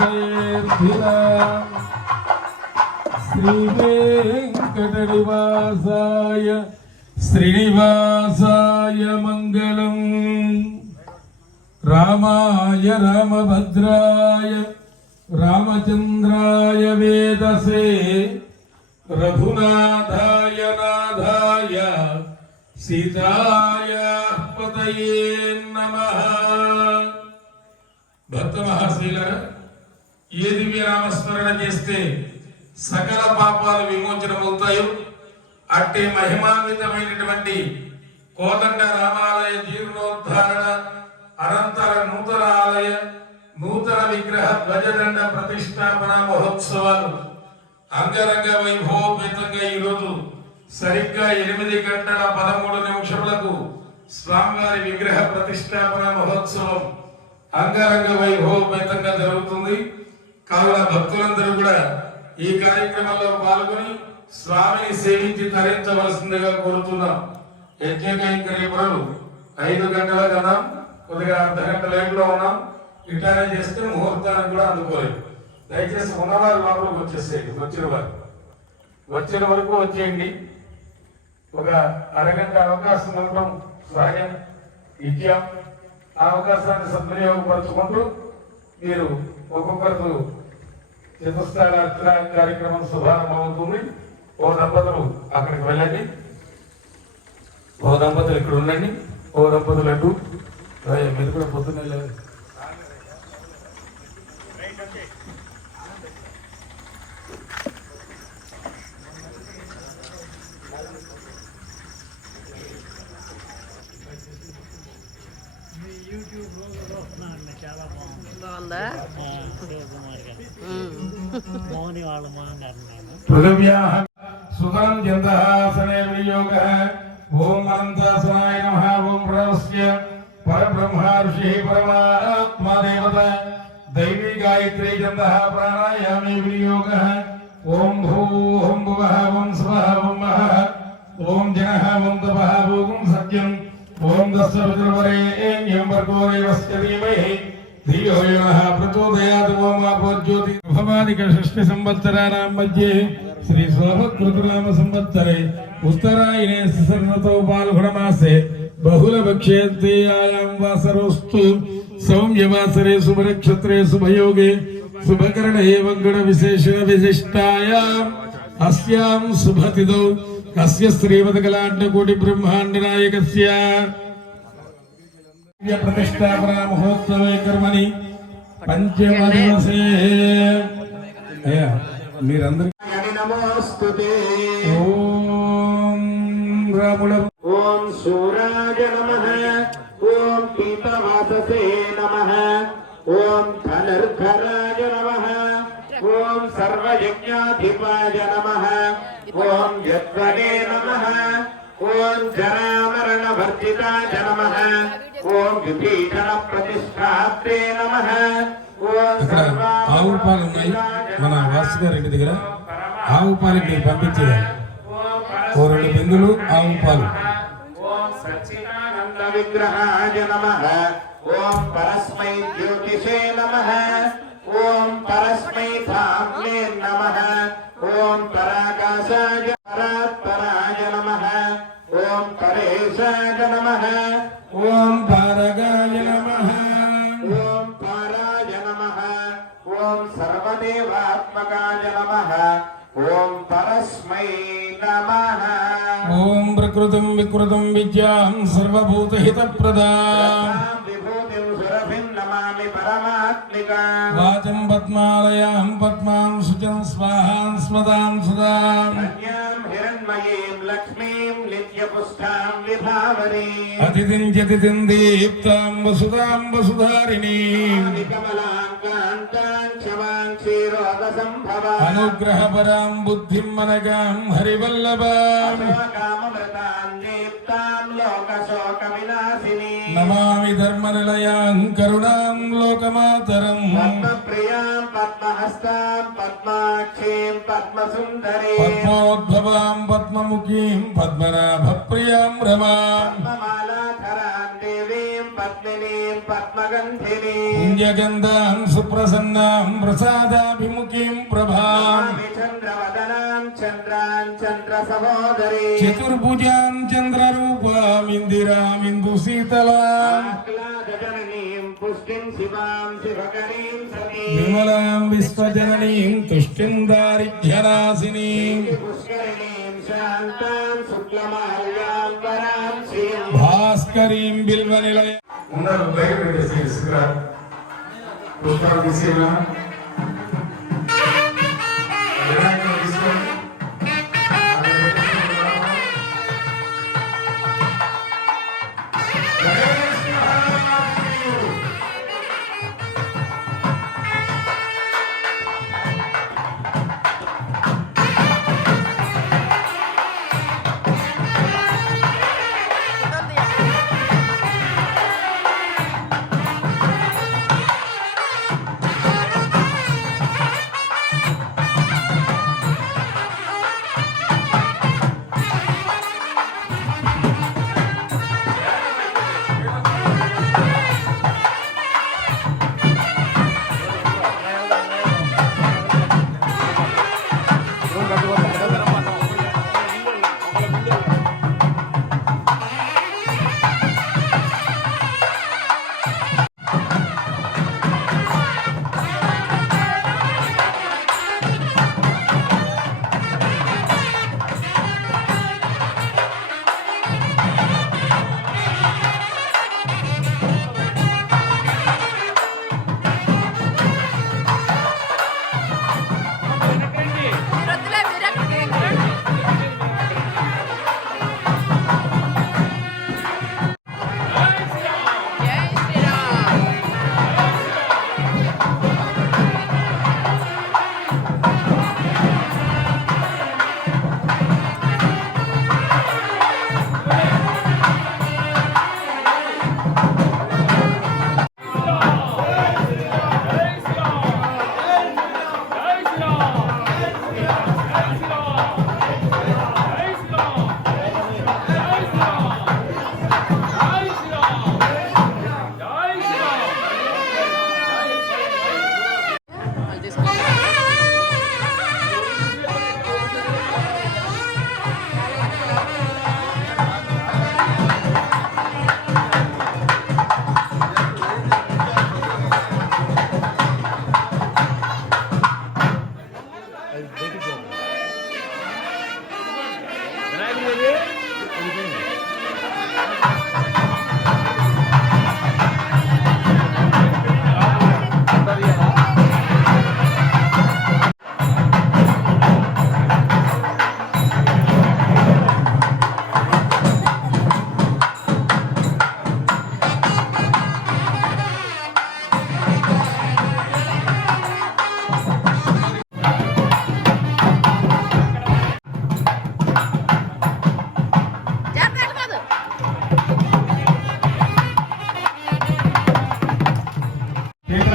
జయర్థిరా శ్రీ వెంకటనివాసాయ శ్రీనివాసాయ మంగళం. రామాయ రామభద్రాయ రామచంద్రాయ వేదసే. రఘునాథాయ నాథాయ సీతాయ పతయే నమ. భక్త మహాశీలరా ఏ దివ్య నామస్మరణ చేస్తే సకల పాపాలు విమోచనమవుతాయో అట్టే మహిమాన్వితమైనటువంటి కోదండ రామాలయ జీర్ణోద్ధారణ అనంతర నూతన ఆలయ నూతన విగ్రహ ధ్వజదండ ప్రతిష్టాపన మహోత్సవాలు. అంగరంగ వైభవోపేతంగా ఈరోజు సరిగ్గా ఎనిమిది గంటల పదమూడు నిమిషములకు స్వామివారి విగ్రహ ప్రతిష్టాపన మహోత్సవం అంగరంగ వైభవోపేతంగా జరుగుతుంది. కావున భక్తులందరూ కూడా ఈ కార్యక్రమంలో పాల్గొని స్వామిని సేవించి తరించవలసిందిగా కోరుతున్నాం. యజ్ఞ కైంకర్యపురలు ఐదు గంటల కదా కొద్దిగా అర్ధ గంట లైన్లో ఉన్నాం. ఇట్లానే చేస్తే ముహూర్తానికి కూడా అందుకోలేదు. దయచేసి ఉన్నవారు లోపలికి వచ్చేసేయండి వచ్చిన వారు. వచ్చిన వరకు వచ్చేయండి. ఒక అరగంట అవకాశం ఇవ్వడం సహజం ఇచ్చాం ఆ అవకాశాన్ని సద్వినియోగపరచుకుంటూ మీరు ఒక్కొక్కరు చతుస్థాన అర్చన కార్యక్రమం శుభారంభం అవుతుంది ఓ దంపతులు అక్కడికి వెళ్ళండి. ఓ దంపతులు ఇక్కడ ఉండండి. ఓ దంపతులు అటు. మీరు కూడా పొద్దున్నే दैवी गायत्री जपः प्राणायामे विनियोगः। ॐ भूः, ॐ भुवः, ॐ स्वः ॐ महः। ॐ जनः, ॐ तपः, भोगुं सत्यम्। ॐ दशपितृवरेण्यं वर्गोरेवस्य धीमहि। धियो यः प्रचोदयात् ओम अपोज्योति मध्ये उत्तरायणे सर्वतो శుభయోగే శుభకరణే వంగణ విశేషణ విశిష్టాయాం. అస్యాం శుభతిథౌ. కస్య శ్రీమదకలాండకోటి బ్రహ్మాండ నాయకస్య. ప్రతిష్టాపన మహోత్సవే కర్మని పంచమ దివసే అయ్యా మీరందరూ ఓం రాముల ఓం సూరాయ నమః. ఓం పీతవాససే నమః. ఓం ధనుర్ధరాయ నమః. ఓం సర్వయజ్ఞాధిపాయ నమః. ఓం యత్వనే నమః. ఓం జరామరణవర్జితాయ నమః. ఓం విభీషణ ప్రతిష్టాత్రే నమః. ఆవు పాలు ఉన్నాయి. మన వాసు గారి ఇంటి దగ్గర ఆవు పాలకి పంపించేయాలి. ఓ రెండు బిందులు ఆవు పాలు ఓం సచ్చిదానంద విగ్రహాయ నమః ఓం పరస్మై జ్యోతిషే నమః ఓం పరస్మై ధామ్నే నమః ఓం పరాకాశాయ పరాత్పరాయ నమః ఓం పరేశాయ నమః ఓం పారగాయ నమః ఓం పారాయ నమః ఓం సర్వదేవాత్మకాయ నమః ఓం పరస్మై నమః. ఓం ప్రకృతం వికృతం విద్యాం సర్వభూతహిత ప్రదాం విభూతిం సురభిం నమామి పరమాత్మికాం. వాచం పద్మాలయాం పద్మాం శుచం స్వాహాం స్మదాం సుదాం. హిరణ్మయీం లక్ష్మీం నిత్యపుష్టాం విభావరీం. అతిథిం చతిథిం దీప్తాం వసుదాం వసుధారిణీం. కమలాం కాంతాం క్షమాం క్షీరోదసంభవాం అనుగ్రహపరాం బుద్ధిం మనగాం హరివల్లభాం. కామమృతాం దీప్తాం లోకశోక వినాశిని నమామి ధర్మనిలయాం కరుణాం లోకమాతరం పద్మప్రియాం పద్మహస్తాం పద్మాక్షీం పద్మసుందరీం పద్మోద్భవాం పద్మముఖీం పద్మనాభ ప్రియాం రమాం పద్మగంధిని పుణ్యగంధాం సుప్రసన్నాం ప్రసాదాభిముఖీం ప్రభాం చంద్రవదనాం చంద్రాం చంద్ర సహోదరి చతుర్భుజాం శీతలాం పుష్టిం శివాం శివకరీం సతీం విమలాం విశ్వజననీం తుష్టిం దారిద్ర్యనాశినీం పుష్కరిణీం శాంతాం శుక్లమాల్యాం భాస్కరీం முன்னர் பயிர் செய்கிறார் புஷ்பா விஷயம்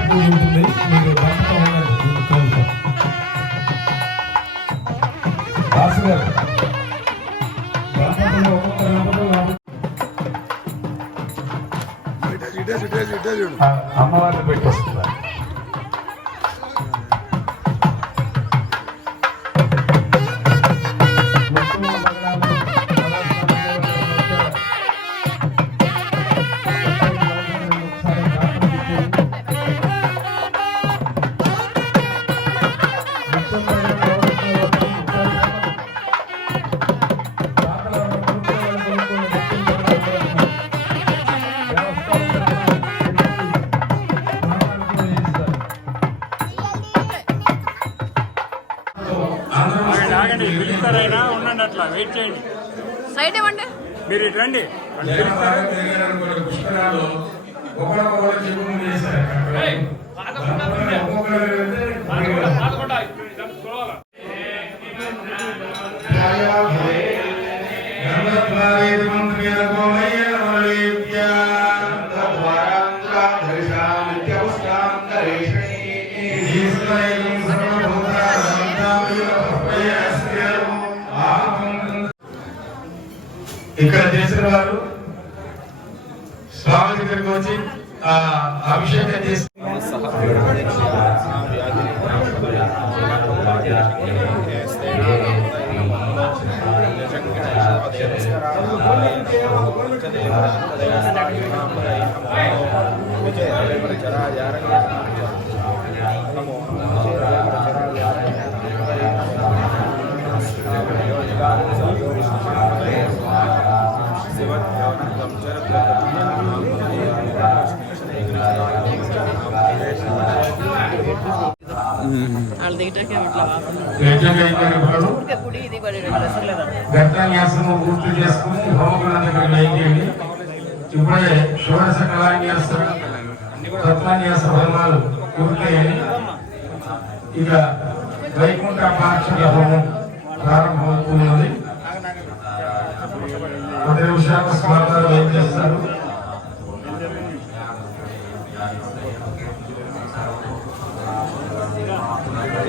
పూజ ఉంటుంది మీరు భక్తితో ఇవ్వండి మీరు ఇటు రండి. పుష్కరాలు ఇక్కడ చేసిన వారు స్వామి దగ్గరికి వచ్చి ఆ, అభిషేకం చేసి గుర్తు చేసుకుని హోమగుణం దగ్గర లైకేయండి ఇప్పుడే షోడశ కళాన్యాస తత్వాన్యాస హోమాలు పూర్తయ్యాయి. ఇక వైకుంఠ పాక్షిక హోమం ప్రారంభమవుతున్నది. పది నిమిషాలు స్వామి ఏం చేస్తారు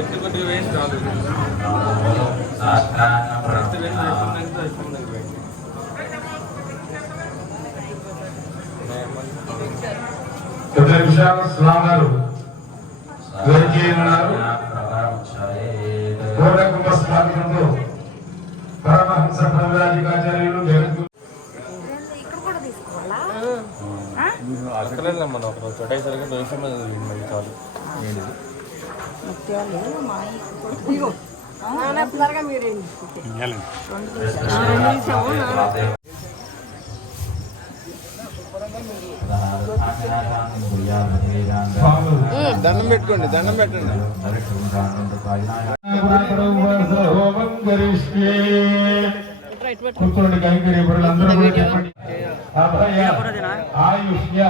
ఎందుకంటే వేస్ట్ కాదు స్వామి గారు వేచి ఉన్నారు కోట కుంభ స్థాపనతో పరమహంస ప్రవరాజికాచార్యులు జగద్గురు అక్కర్లేదమ్మా ఒక రోజు చోటేసరికి దోషం మళ్ళీ చాలు ఏంటిది స్వాములు దండం పెట్టుకోండి దండం పెట్టండి కూర్చోండి కైంకర్య అందరూ కూడా చెప్పండి అభయ ఆయుష్య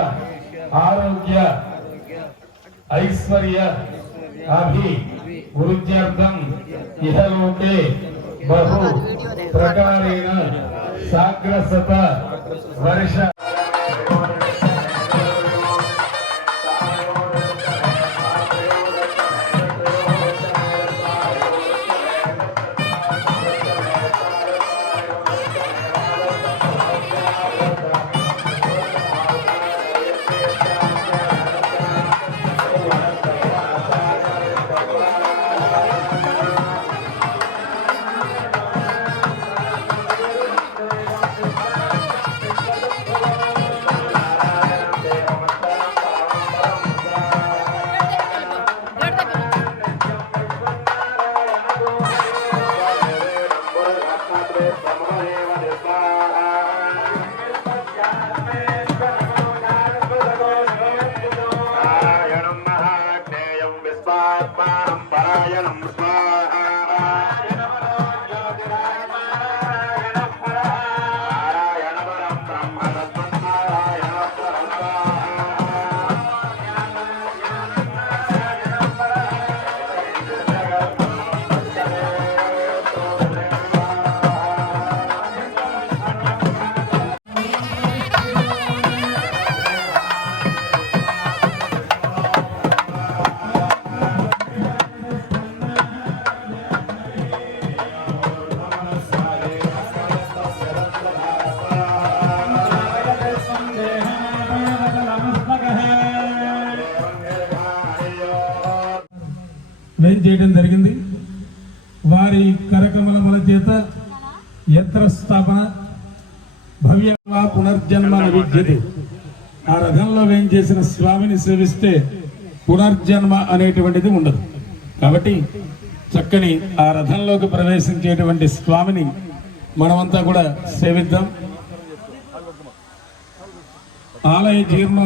ఆరోగ్య ఐశ్వర్య అభి వృద్ధ్యర్థం ఇహలోకే బహు ప్రకారేణ సాగ్రసత వర్ష కరకమలముల చేత యంత్ర స్థాపన భవ్య పునర్జన్మ విద్యది ఆ రథంలో వేం చేసిన స్వామిని సేవిస్తే పునర్జన్మ అనేటువంటిది ఉండదు. కాబట్టి చక్కని ఆ రథంలోకి ప్రవేశించేటువంటి స్వామిని మనమంతా కూడా సేవిద్దాం. ఆలయ జీర్ణ